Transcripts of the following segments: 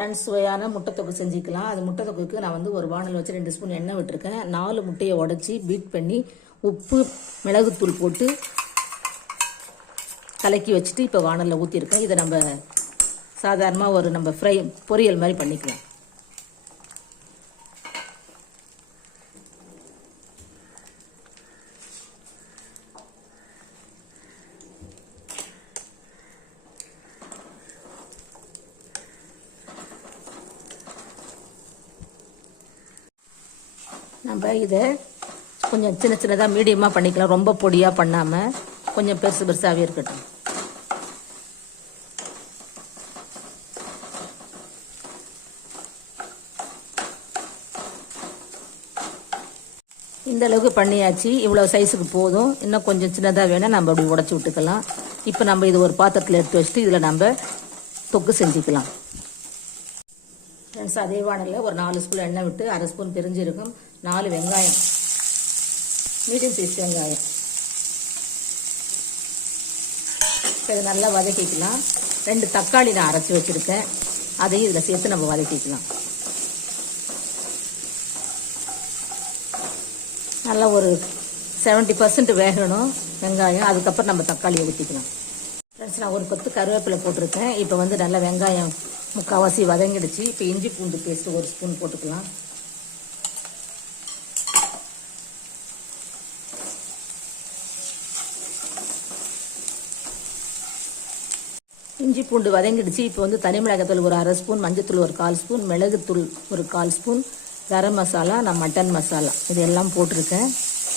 Friends, சுவையான முட்டை தொக்கு செஞ்சுக்கலாம். அது முட்டை தொக்குக்கு நான் வந்து ஒரு வானல் வச்சு 2 ஸ்பூன் எண்ணெய் விட்டுருக்கேன். 4 முட்டையை உடச்சி பீட் பண்ணி உப்பு மிளகுத்தூள் போட்டு கலக்கி வச்சுட்டு இப்போ வானலில் ஊற்றிருக்கேன். இதை நம்ம சாதாரணமாக ஒரு நம்ம பொரியல் மாதிரி பண்ணிக்கலாம். நம்ம இதை கொஞ்சம் சின்ன சின்னதாக மீடியமாக பண்ணிக்கலாம். ரொம்ப பொடியாக பண்ணாமல் கொஞ்சம் பெருசு பெருசாகவே இருக்கட்டும். இந்த அளவுக்கு பண்ணியாச்சு. இவ்வளோ சைஸுக்கு போதும். இன்னும் கொஞ்சம் சின்னதாக வேணால் நம்ம அப்படி உடச்சி விட்டுக்கலாம். இப்போ நம்ம இது ஒரு பாத்திரத்தில் எடுத்து வச்சுட்டு இதில் நம்ம தொக்கு செஞ்சுக்கலாம். ஃப்ரெண்ட்ஸ், அதே வானலில் ஒரு 4 ஸ்பூன் எண்ணெய் விட்டு 1/2 ஸ்பூன் பெருஞ்சீரகம், 4 வெங்காயம், மீடியம் சைஸ் வெங்காயம், இதை நல்லா வதக்கிக்கலாம். 2 தக்காளி நான் அரைச்சி வச்சுருக்கேன், அதையும் இதில் சேர்த்து நம்ம வதக்கிக்கலாம். நல்லா ஒரு 70% வேகணும் வெங்காயம். அதுக்கப்புறம் நம்ம தக்காளியை ஊற்றிக்கலாம். ஃப்ரெண்ட்ஸ், நான் ஒரு கொத்து கருவேப்பிலை போட்டிருக்கேன். இப்போ வந்து நல்லா வெங்காயம் முக்கால்வாசி வதங்கிடுச்சு. இப்போ இஞ்சி பூண்டு பேஸ்ட்டு 1 ஸ்பூன் போட்டுக்கலாம். இஞ்சி பூண்டு வதங்கிடுச்சு. இப்போ வந்து தனி மிளகாய்த்தூள் ஒரு 1/2 ஸ்பூன், மஞ்சத்தூள் ஒரு 1/4 ஸ்பூன், மிளகுத்தூள் ஒரு 1/4 ஸ்பூன், கரம் மசாலா, நான் மட்டன் மசாலா இது எல்லாம் போட்டிருக்கேன்.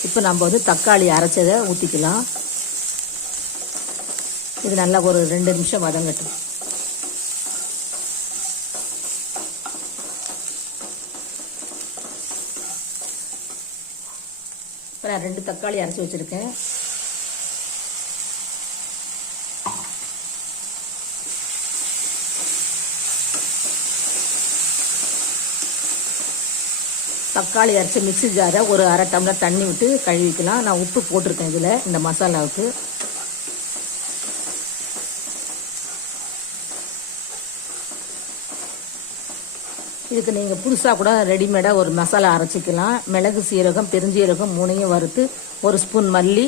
இப்போ நம்ம வந்து தக்காளி அரைச்சதை ஊற்றிக்கலாம். இது நல்லா ஒரு 2 நிமிஷம் வதங்கட்டும். இப்போ நான் 2 தக்காளி அரைச்சி வச்சுருக்கேன். தக்காளி அரைச்சி மிக்ஸி ஜாரை ஒரு 1/2 டம்ளர் தண்ணி விட்டு கழுவிக்கலாம். நான் உப்பு போட்டிருக்கேன் இதில் இந்த மசாலாவுக்கு. இதுக்கு நீங்கள் புதுசாக கூட ரெடிமேடாக ஒரு மசாலா அரைச்சிக்கலாம். மிளகு, சீரகம், பெருஞ்சீரகம் 3ஐயும் வறுத்து 1 ஸ்பூன் மல்லி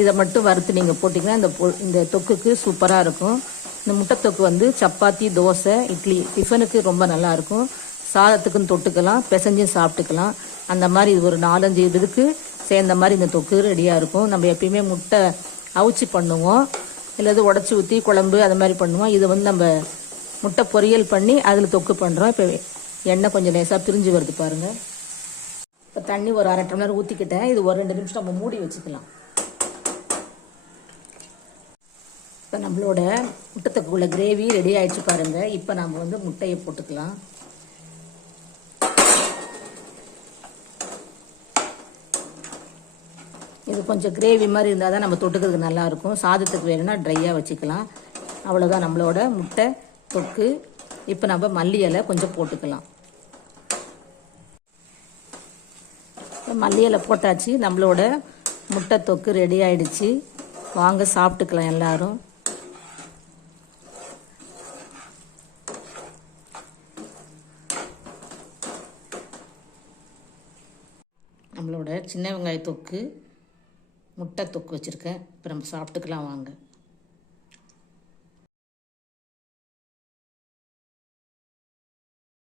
இதை மட்டும் வறுத்து நீங்கள் போட்டிங்கன்னா இந்த தொக்குக்கு சூப்பராக இருக்கும். இந்த முட்டை தொக்கு வந்து சப்பாத்தி, தோசை, இட்லி, டிஃபனுக்கு ரொம்ப நல்லாயிருக்கும். சாதத்துக்குன்னு தொட்டுக்கலாம், பிசைஞ்சும் சாப்பிட்டுக்கலாம். அந்த மாதிரி இது ஒரு 4-5 இதுக்கு சேர்ந்த மாதிரி இந்த தொக்கு ரெடியாக இருக்கும். நம்ம எப்பயுமே முட்டை அவிச்சி பண்ணுவோம், இல்லது உடச்சி ஊற்றி குழம்பு அது மாதிரி பண்ணுவோம். இது வந்து நம்ம முட்டை பொரியல் பண்ணி அதில் தொக்கு பண்ணுறோம். இப்போ எண்ணெய் கொஞ்சம் லேசாக பிரிஞ்சு வருது பாருங்கள். இப்போ தண்ணி ஒரு 1/2 டம்ளர் ஊற்றிக்கிட்டேன். இது ஒரு 2 நிமிஷம் நம்ம மூடி வச்சுக்கலாம். இப்போ நம்மளோட முட்டைத்தொக்குள்ள கிரேவி ரெடி ஆகிடுச்சு பாருங்கள். இப்போ நம்ம வந்து முட்டையை போட்டுக்கலாம். இது கொஞ்சம் கிரேவி மாதிரி இருந்தால் தான் நம்ம தொட்டுக்கிறதுக்கு நல்லாயிருக்கும். சாதத்துக்கு வேணும்னா ட்ரையாக வச்சுக்கலாம். அவ்வளோதான் நம்மளோட முட்டை தொக்கு. இப்போ நம்ம மல்லி இலை கொஞ்சம் போட்டுக்கலாம். மல்லி இலை போட்டாச்சு. நம்மளோட முட்டை தொக்கு ரெடி ஆயிடுச்சு. வாங்க சாப்பிட்டுக்கலாம் எல்லாரும். நம்மளோட சின்ன வெங்காய தொக்கு, முட்டை தொக்கு வச்சுருக்கேன். இப்போ நம்ம சாப்பிட்டுக்கலாம் வாங்க.